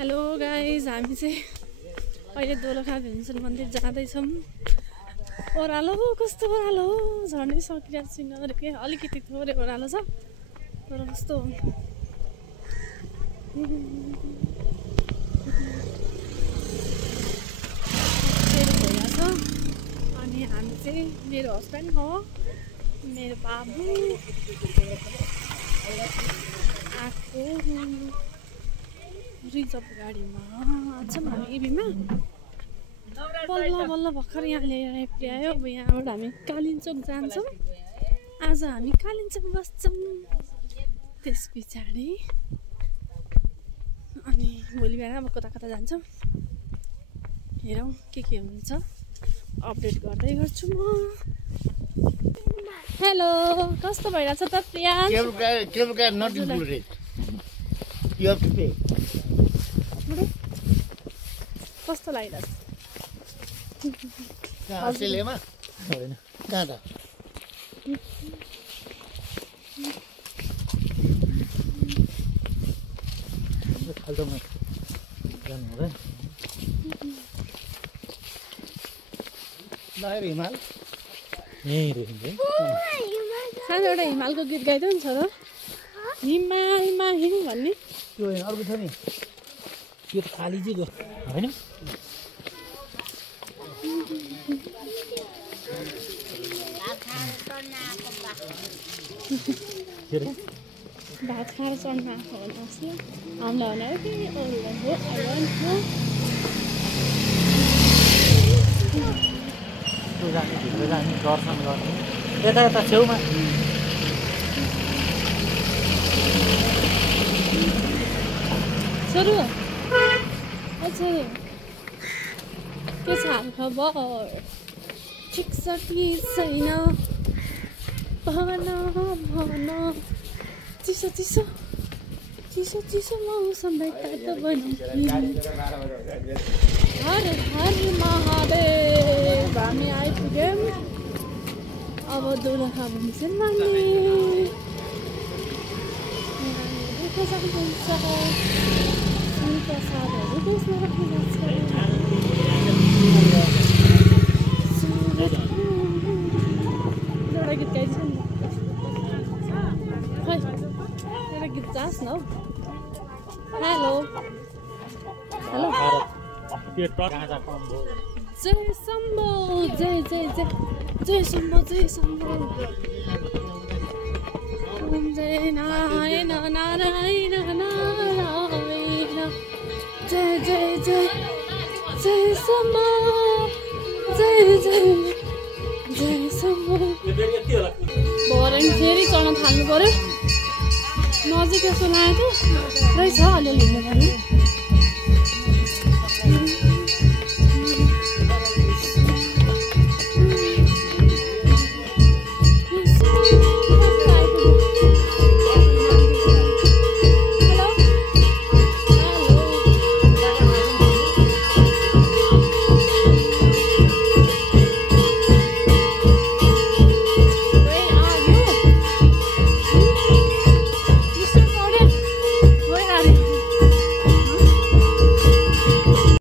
Hello guys, हामी चाहिँ अहिले दोलखा भीमसेन मन्दिर जाँदैछौँ। ओह्रालो कस्तो ओह्रालो, झर्नै सकिरहेको छैन के अलिकति थोरै ओह्रालो छ तर कस्तो भइरहेछ। अनि हामी चाहिँ मेरो हस्बेन्ड हो, मेरो बाबु आएको रिजर्भ गाडीमा छौँ हामी इबीमा। बल्ल बल्ल भर्खर यहाँ ल्याएर पुर्यायो। अब यहाँबाट हामी कालिम्पोङ जान्छौँ। आज हामी कालिम्पोङ बस्छौँ, त्यस पछाडि अनि भोलि बिहान अब कता कता जान्छौँ हेरौँ के हुन्छ, अपडेट गर्दै गर्छु म। हेलो, कस्तो भइरहेछ त प्रिया? कस्तो लागिरहेछ? अस्ट्रेलियामा होइन कहाँ त खाल्टोमा जानु हुँदैन। हिमाल यहीँ देखिन्छ। सानो एउटा हिमालको गीत गाइदियो नि छ त, हिमालमा हिँड भन्ने। त्यो अर्को छ नि, त्यो त खाली चाहिँ होइन। भात खाएर चढ्न आएको होला जस्तो हामीलाई भने कि भित्र जाने दर्शन गर्ने यता यता छेउमा छोरो छोरो के छ हालखबर? ठिक छ कि छैन भन भन। चिसो चिसो चिसो चिसो मौसम तातो बन्यो। हर हर महादेव, हामी आइपुग्यौँ अब दोलखा भीमसेन मन्दिर। देख्न सक्नुहुन्छ प्रसादहरू बेच्न राखेको छ। एउटा गीत गाइदिन्छ नि खै, एउटा गीत जाओस् न हौ। हेलो हेलो, जय शम्भो, जय जय जय जय शम्भो, जय शम्भो, ओम जय नारायण नारायण नारायण, जय जय जय जय शम्भो, जय जय जय शम्भो। भरे फेरि चढ्न थाल्नु पऱ्यो। नजिक यसो लाग्यो रहेछ, अलिअलि हिँड्नु पर्ने।